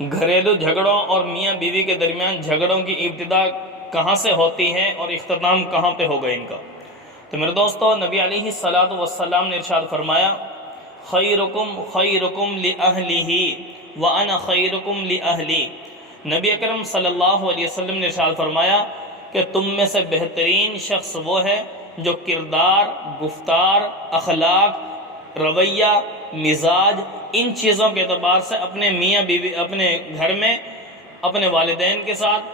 گھریلو جھگڑوں اور میاں بیوی کے درمیان جھگڑوں کی ابتدا کہاں سے ہوتی ہے اور اختتام کہاں پہ ہوگا ان کا؟ تو میرے دوستو، نبی علیہ الصلاۃ والسلام نے ارشاد فرمایا، خیرکم خیرکم لأہلہ وانا خیرکم لأہلی۔ نبی اکرم صلی اللہ علیہ وسلم نے ارشاد فرمایا کہ تم میں سے بہترین شخص وہ ہے جو کردار، گفتار، اخلاق، رویہ، مزاج، ان چیزوں کے اعتبار سے اپنے میاں بیوی، اپنے گھر میں اپنے والدین کے ساتھ،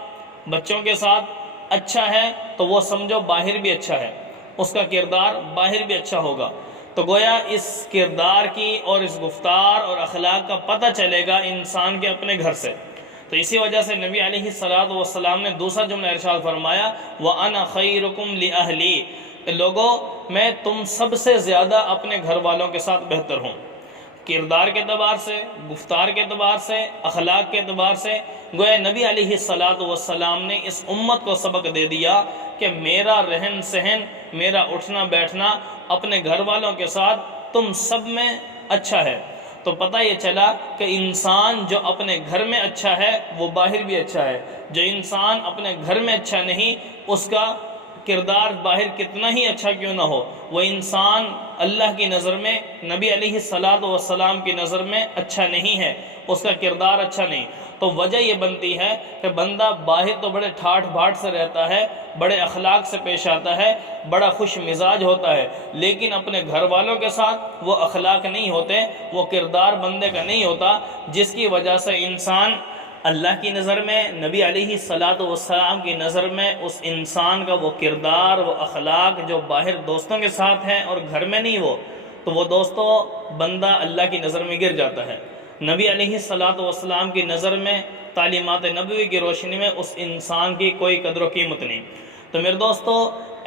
بچوں کے ساتھ اچھا ہے تو وہ سمجھو باہر بھی اچھا ہے، اس کا کردار باہر بھی اچھا ہوگا۔ تو گویا اس کردار کی اور اس گفتار اور اخلاق کا پتہ چلے گا انسان کے اپنے گھر سے۔ تو اسی وجہ سے نبی علیہ الصلاۃ والسلام نے دوسرا جملہ ارشاد فرمایا، وَأَنَا خَيْرُكُمْ لِأَهْلِي، لوگو میں تم سب سے زیادہ اپنے گھر والوں کے ساتھ بہتر ہوں، کردار کے اعتبار سے، گفتار کے اعتبار سے، اخلاق کے اعتبار سے۔ گویا نبی علیہ الصلاۃ والسلام نے اس امت کو سبق دے دیا کہ میرا رہن سہن، میرا اٹھنا بیٹھنا اپنے گھر والوں کے ساتھ تم سب میں اچھا ہے۔ تو پتہ یہ چلا کہ انسان جو اپنے گھر میں اچھا ہے وہ باہر بھی اچھا ہے، جو انسان اپنے گھر میں اچھا نہیں، اس کا کردار باہر کتنا ہی اچھا کیوں نہ ہو، وہ انسان اللہ کی نظر میں، نبی علیہ الصلاۃ والسلام کی نظر میں اچھا نہیں ہے، اس کا کردار اچھا نہیں۔ تو وجہ یہ بنتی ہے کہ بندہ باہر تو بڑے ٹھاٹھ بھاٹ سے رہتا ہے، بڑے اخلاق سے پیش آتا ہے، بڑا خوش مزاج ہوتا ہے، لیکن اپنے گھر والوں کے ساتھ وہ اخلاق نہیں ہوتے، وہ کردار بندے کا نہیں ہوتا، جس کی وجہ سے انسان اللہ کی نظر میں، نبی علیہ الصلاۃ والسلام کی نظر میں اس انسان کا وہ کردار، وہ اخلاق جو باہر دوستوں کے ساتھ ہے اور گھر میں نہیں، تو وہ دوستوں بندہ اللہ کی نظر میں گر جاتا ہے۔ نبی علیہ الصلاۃ والسلام کی نظر میں، تعلیمات نبوی کی روشنی میں اس انسان کی کوئی قدر و قیمت نہیں۔ تو میرے دوستو،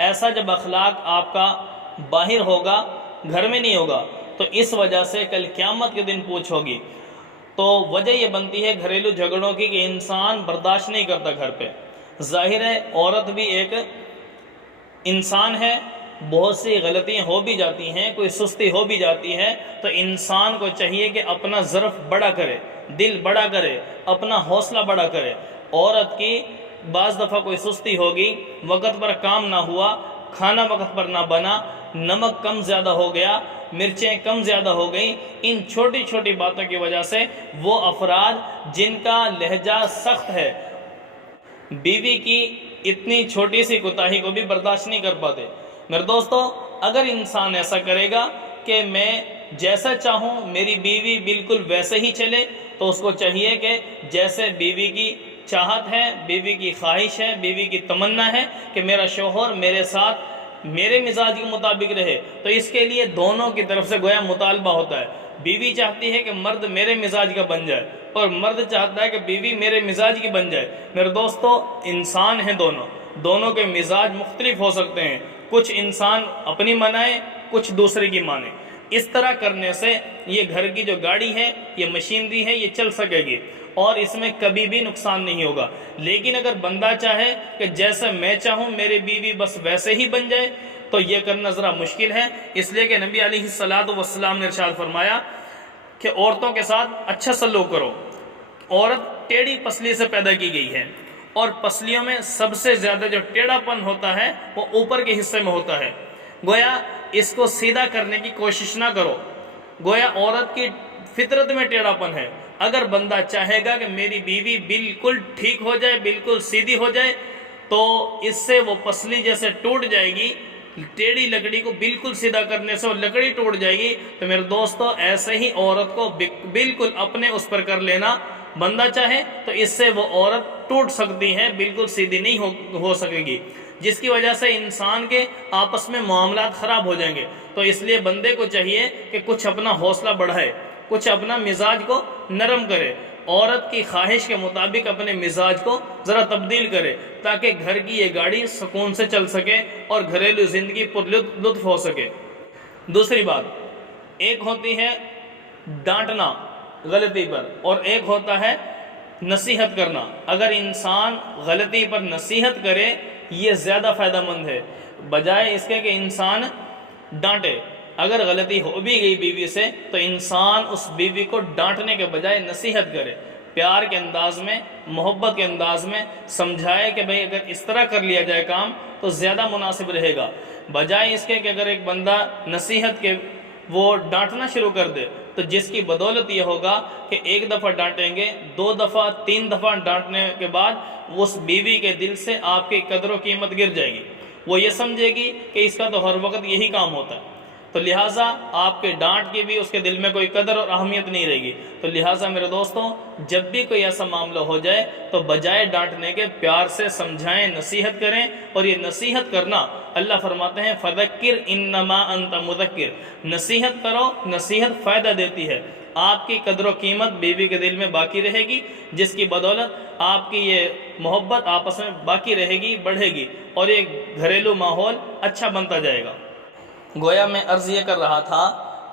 ایسا جب اخلاق آپ کا باہر ہوگا، گھر میں نہیں ہوگا، تو اس وجہ سے کل قیامت کے دن پوچھ ہوگی۔ تو وجہ یہ بنتی ہے گھریلو جھگڑوں کی کہ انسان برداشت نہیں کرتا گھر پہ۔ ظاہر ہے عورت بھی ایک انسان ہے، بہت سی غلطیاں ہو بھی جاتی ہیں، کوئی سستی ہو بھی جاتی ہے، تو انسان کو چاہیے کہ اپنا ظرف بڑا کرے، دل بڑا کرے، اپنا حوصلہ بڑا کرے۔ عورت کی بعض دفعہ کوئی سستی ہوگی، وقت پر کام نہ ہوا، کھانا وقت پر نہ بنا، نمک کم زیادہ ہو گیا، مرچیں کم زیادہ ہو گئیں، ان چھوٹی چھوٹی باتوں کی وجہ سے وہ افراد جن کا لہجہ سخت ہے، بیوی کی اتنی چھوٹی سی کوتاہی کو بھی برداشت نہیں کر پاتے۔ میرے دوستو، اگر انسان ایسا کرے گا کہ میں جیسا چاہوں میری بیوی بالکل ویسے ہی چلے، تو اس کو چاہیے کہ جیسے بیوی کی چاہت ہے، بیوی کی خواہش ہے، بیوی کی تمنا ہے کہ میرا شوہر میرے ساتھ میرے مزاج کے مطابق رہے، تو اس کے لیے دونوں کی طرف سے گویا مطالبہ ہوتا ہے۔ بیوی چاہتی ہے کہ مرد میرے مزاج کا بن جائے، اور مرد چاہتا ہے کہ بیوی میرے مزاج کی بن جائے۔ میرے دوستو، انسان ہیں دونوں کے مزاج مختلف ہو سکتے ہیں، کچھ انسان اپنی منائے، کچھ دوسرے کی مانے۔ اس طرح کرنے سے یہ گھر کی جو گاڑی ہے، یہ مشینری ہے، یہ چل سکے گی اور اس میں کبھی بھی نقصان نہیں ہوگا۔ لیکن اگر بندہ چاہے کہ جیسا میں چاہوں میری بیوی بس ویسے ہی بن جائے، تو یہ کرنا ذرا مشکل ہے، اس لیے کہ نبی علیہ الصلاۃ والسلام نے ارشاد فرمایا کہ عورتوں کے ساتھ اچھا سلوک کرو۔ عورت ٹیڑھی پسلی سے پیدا کی گئی ہے، اور پسلیوں میں سب سے زیادہ جو ٹیڑھا پن ہوتا ہے وہ اوپر کے حصے میں ہوتا ہے۔ گویا اس کو سیدھا کرنے کی کوشش نہ کرو، گویا عورت کی فطرت میں ٹیڑھا پن ہے۔ اگر بندہ چاہے گا کہ میری بیوی بالکل ٹھیک ہو جائے، بالکل سیدھی ہو جائے، تو اس سے وہ پسلی جیسے ٹوٹ جائے گی، ٹیڑھی لکڑی کو بالکل سیدھا کرنے سے وہ لکڑی ٹوٹ جائے گی۔ تو میرے دوستو، ایسے ہی عورت کو بالکل اپنے اس پر کر لینا، بندہ چاہے تو اس سے وہ عورت ٹوٹ سکتی ہے، بالکل سیدھی نہیں ہو سکے گی، جس کی وجہ سے انسان کے آپس میں معاملات خراب ہو جائیں گے۔ تو اس لیے بندے کو چاہیے کہ کچھ اپنا حوصلہ بڑھائے، کچھ اپنا مزاج کو نرم کرے، عورت کی خواہش کے مطابق اپنے مزاج کو ذرا تبدیل کرے، تاکہ گھر کی یہ گاڑی سکون سے چل سکے اور گھریلو زندگی پر لطف ہو سکے۔ دوسری بات، ایک ہوتی ہے ڈانٹنا غلطی پر، اور ایک ہوتا ہے نصیحت کرنا۔ اگر انسان غلطی پر نصیحت کرے، یہ زیادہ فائدہ مند ہے بجائے اس کے کہ انسان ڈانٹے۔ اگر غلطی ہو بھی گئی بیوی سے، تو انسان اس بیوی کو ڈانٹنے کے بجائے نصیحت کرے، پیار کے انداز میں، محبت کے انداز میں سمجھائے کہ بھئی اگر اس طرح کر لیا جائے کام تو زیادہ مناسب رہے گا، بجائے اس کے کہ اگر ایک بندہ نصیحت کے وہ ڈانٹنا شروع کر دے تو جس کی بدولت یہ ہوگا کہ ایک دفعہ ڈانٹیں گے، 2 دفعہ 3 دفعہ ڈانٹنے کے بعد اس بیوی کے دل سے آپ کی قدر و قیمت گر جائے گی، وہ یہ سمجھے گی کہ اس کا تو ہر وقت یہی کام ہوتا ہے، تو لہٰذا آپ کے ڈانٹ کی بھی اس کے دل میں کوئی قدر اور اہمیت نہیں رہے گی۔ تو لہٰذا میرے دوستوں، جب بھی کوئی ایسا معاملہ ہو جائے تو بجائے ڈانٹنے کے پیار سے سمجھائیں، نصیحت کریں، اور یہ نصیحت کرنا اللہ فرماتے ہیں فَذَكِّرْ إِنَّمَا أَنْتَ مُذَكِّرْ، نصیحت کرو، نصیحت فائدہ دیتی ہے، آپ کی قدر و قیمت بیوی کے دل میں باقی رہے گی، جس کی بدولت آپ کی یہ محبت آپس میں باقی رہے گی، بڑھے گی، اور ایک گھریلو ماحول اچھا بنتا جائے گا۔ گویا میں عرض یہ کر رہا تھا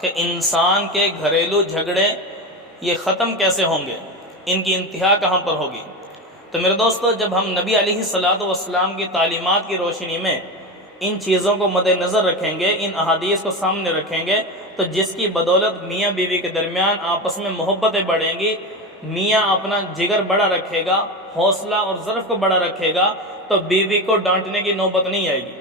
کہ انسان کے گھریلو جھگڑے یہ ختم کیسے ہوں گے، ان کی انتہا کہاں پر ہوگی؟ تو میرے دوستو، جب ہم نبی علیہ السلام کی تعلیمات کی روشنی میں ان چیزوں کو مد نظر رکھیں گے، ان احادیث کو سامنے رکھیں گے، تو جس کی بدولت میاں بیوی کے درمیان آپس میں محبتیں بڑھیں گی، میاں اپنا جگر بڑا رکھے گا، حوصلہ اور ظرف کو بڑا رکھے گا، تو بیوی کو ڈانٹنے کی نوبت نہیں آئے گی۔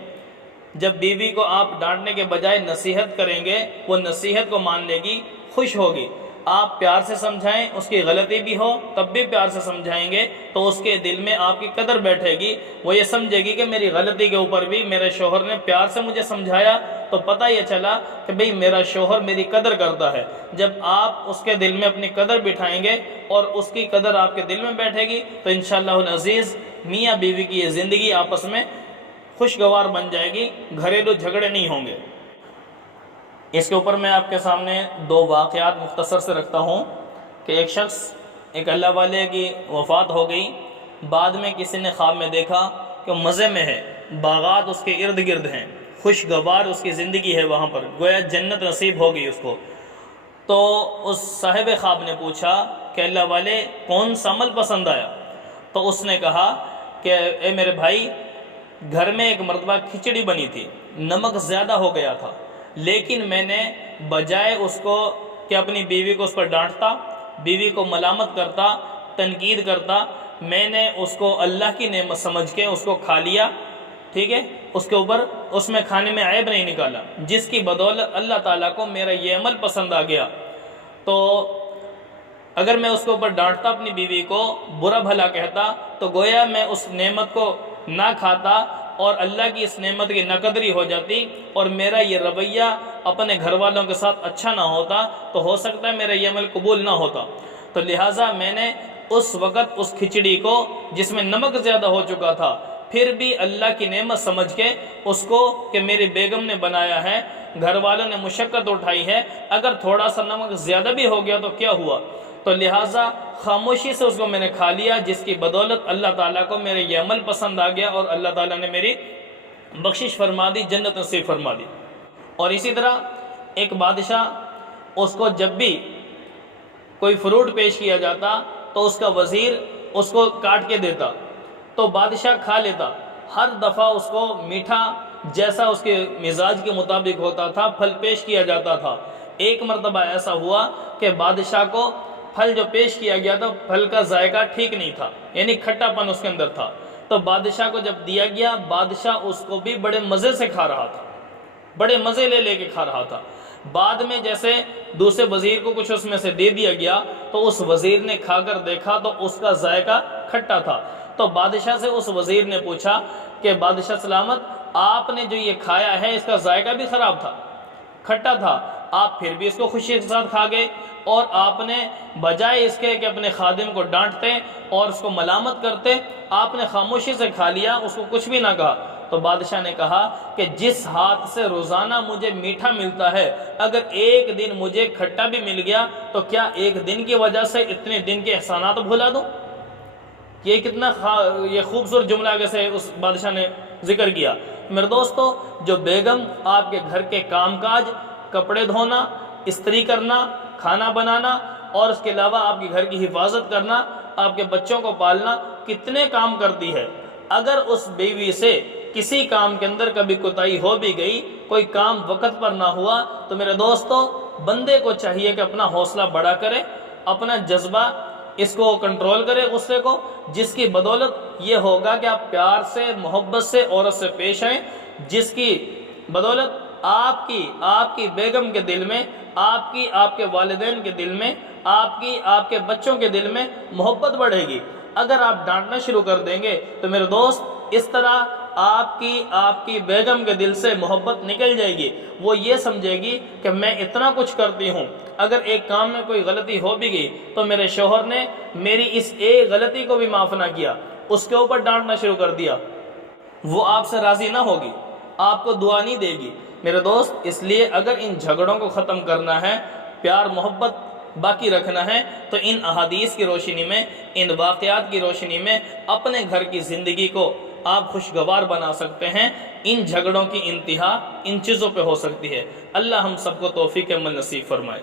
جب بیوی کو آپ ڈانٹنے کے بجائے نصیحت کریں گے، وہ نصیحت کو مان لے گی، خوش ہوگی۔ آپ پیار سے سمجھائیں، اس کی غلطی بھی ہو تب بھی پیار سے سمجھائیں گے تو اس کے دل میں آپ کی قدر بیٹھے گی، وہ یہ سمجھے گی کہ میری غلطی کے اوپر بھی میرے شوہر نے پیار سے مجھے سمجھایا، تو پتہ یہ چلا کہ بھئی میرا شوہر میری قدر کرتا ہے۔ جب آپ اس کے دل میں اپنی قدر بٹھائیں گے اور اس کی قدر آپ کے دل میں بیٹھے گی تو انشاءاللہ العزیز میاں بیوی کی یہ زندگی آپس میں خوشگوار بن جائے گی، گھریلو جھگڑے نہیں ہوں گے۔ اس کے اوپر میں آپ کے سامنے 2 واقعات مختصر سے رکھتا ہوں کہ ایک شخص، ایک اللہ والے کی وفات ہو گئی، بعد میں کسی نے خواب میں دیکھا کہ مزے میں ہے، باغات اس کے ارد گرد ہیں، خوشگوار اس کی زندگی ہے، وہاں پر گویا جنت نصیب ہو گئی اس کو۔ تو اس صاحب خواب نے پوچھا کہ اللہ والے کون سا عمل پسند آیا؟ تو اس نے کہا کہ اے میرے بھائی، گھر میں ایک مرتبہ کھچڑی بنی تھی، نمک زیادہ ہو گیا تھا، لیکن میں نے بجائے اس کو کہ اپنی بیوی کو اس پر ڈانٹتا، بیوی کو ملامت کرتا، تنقید کرتا، میں نے اس کو اللہ کی نعمت سمجھ کے اس کو کھا لیا، ٹھیک ہے، اس کے اوپر اس میں کھانے میں عیب نہیں نکالا، جس کی بدولت اللہ تعالیٰ کو میرا یہ عمل پسند آ گیا۔ تو اگر میں اس کے اوپر ڈانٹتا، اپنی بیوی کو برا بھلا کہتا، تو گویا میں اس نعمت کو نہ کھاتا اور اللہ کی اس نعمت کی ناقدری ہو جاتی، اور میرا یہ رویہ اپنے گھر والوں کے ساتھ اچھا نہ ہوتا، تو ہو سکتا ہے میرا یہ عمل قبول نہ ہوتا۔ تو لہٰذا میں نے اس وقت اس کھچڑی کو جس میں نمک زیادہ ہو چکا تھا، پھر بھی اللہ کی نعمت سمجھ کے اس کو کہ میری بیگم نے بنایا ہے، گھر والوں نے مشقت اٹھائی ہے، اگر تھوڑا سا نمک زیادہ بھی ہو گیا تو کیا ہوا، تو لہٰذا خاموشی سے اس کو میں نے کھا لیا، جس کی بدولت اللہ تعالیٰ کو میرے یہ عمل پسند آ گیا اور اللہ تعالیٰ نے میری بخشش فرما دی، جنت نصیب فرما دی۔ اور اسی طرح ایک بادشاہ، اس کو جب بھی کوئی فروٹ پیش کیا جاتا تو اس کا وزیر اس کو کاٹ کے دیتا، تو بادشاہ کھا لیتا، ہر دفعہ اس کو میٹھا جیسا اس کے مزاج کے مطابق ہوتا تھا پھل پیش کیا جاتا تھا۔ ایک مرتبہ ایسا ہوا کہ بادشاہ کو پھل جو پیش کیا گیا تھا، پھل کا ذائقہ ٹھیک نہیں تھا، یعنی کھٹا پن اس کے اندر تھا، تو بادشاہ کو جب دیا گیا، بادشاہ اس کو بھی بڑے مزے سے کھا رہا تھا، بڑے مزے لے لے کے کھا رہا تھا۔ بعد میں جیسے دوسرے وزیر کو کچھ اس میں سے دے دیا گیا تو اس وزیر نے کھا کر دیکھا تو اس کا ذائقہ کھٹا تھا، تو بادشاہ سے اس وزیر نے پوچھا کہ بادشاہ سلامت، آپ نے جو یہ کھایا ہے اس کا ذائقہ بھی خراب تھا، کھٹا تھا، آپ پھر بھی اس کو خوشی کے ساتھ کھا گئے، اور آپ نے بجائے اس کے کہ اپنے خادم کو ڈانٹتے اور اس کو ملامت کرتے، آپ نے خاموشی سے کھا لیا، اس کو کچھ بھی نہ کہا۔ تو بادشاہ نے کہا کہ جس ہاتھ سے روزانہ مجھے میٹھا ملتا ہے، اگر ایک دن مجھے کھٹا بھی مل گیا تو کیا ایک دن کی وجہ سے اتنے دن کے احسانات بھلا دوں؟ یہ کتنا یہ خوبصورت جملہ کیسے اس بادشاہ نے ذکر کیا۔ میرے دوستو، جو بیگم آپ کے گھر کے کام کاج، کپڑے دھونا، استری کرنا، کھانا بنانا، اور اس کے علاوہ آپ کے گھر کی حفاظت کرنا، آپ کے بچوں کو پالنا، کتنے کام کرتی ہے، اگر اس بیوی سے کسی کام کے اندر کبھی کوتاہی ہو بھی گئی، کوئی کام وقت پر نہ ہوا، تو میرے دوستو، بندے کو چاہیے کہ اپنا حوصلہ بڑا کرے، اپنا جذبہ اس کو کنٹرول کرے غصے کو، جس کی بدولت یہ ہوگا کہ آپ پیار سے محبت سے عورت سے پیش آئیں، جس کی بدولت آپ کی بیگم کے دل میں، آپ کے والدین کے دل میں، آپ کے بچوں کے دل میں محبت بڑھے گی۔ اگر آپ ڈانٹنا شروع کر دیں گے تو میرے دوست اس طرح آپ کی بیگم کے دل سے محبت نکل جائے گی، وہ یہ سمجھے گی کہ میں اتنا کچھ کرتی ہوں، اگر ایک کام میں کوئی غلطی ہو بھی گئی تو میرے شوہر نے میری اس ایک غلطی کو بھی معاف نہ کیا، اس کے اوپر ڈانٹنا شروع کر دیا، وہ آپ سے راضی نہ ہوگی، آپ کو دعا نہیں دے گی۔ میرے دوست اس لیے اگر ان جھگڑوں کو ختم کرنا ہے، پیار محبت باقی رکھنا ہے، تو ان احادیث کی روشنی میں، ان واقعات کی روشنی میں اپنے گھر کی زندگی کو آپ خوشگوار بنا سکتے ہیں۔ ان جھگڑوں کی انتہا ان چیزوں پہ ہو سکتی ہے۔ اللہ ہم سب کو توفیق عمل نصیب فرمائے۔